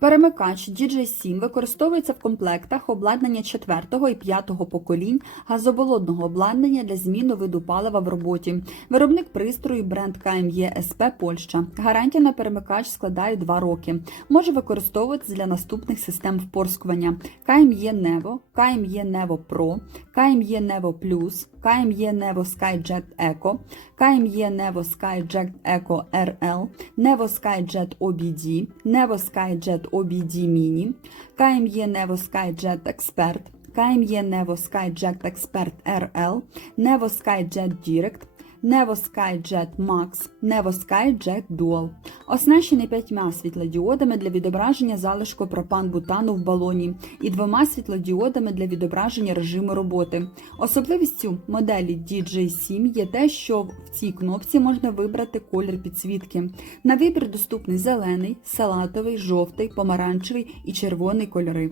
Перемикач DJ7 використовується в комплектах обладнання 4 і 5 поколінь газоболодного обладнання для зміни виду палива в роботі. Виробник пристрою бренд КМЄ СП Польща. Гарантія на перемикач складає 2 роки. Може використовуватися для наступних систем впорскування: КМЄ Nevo, КМЄ Nevo Pro, КМЄ Nevo Plus, КМЄ Nevo SkyJet Eco, КМЄ Nevo SkyJet Eco RL, Nevo SkyJet OBD, Nevo SkyJet OBD Mini, KME Nevo SkyJet Expert, KME Nevo SkyJet Expert RL, Nevo SkyJet Direct, Nevo SkyJet Max, Nevo SkyJet Dual. Оснащений п'ятьма світлодіодами для відображення залишку пропан-бутану в балоні і двома світлодіодами для відображення режиму роботи. Особливістю моделі DJ7 є те, що в цій кнопці можна вибрати колір підсвітки. На вибір доступний зелений, салатовий, жовтий, помаранчевий і червоний кольори.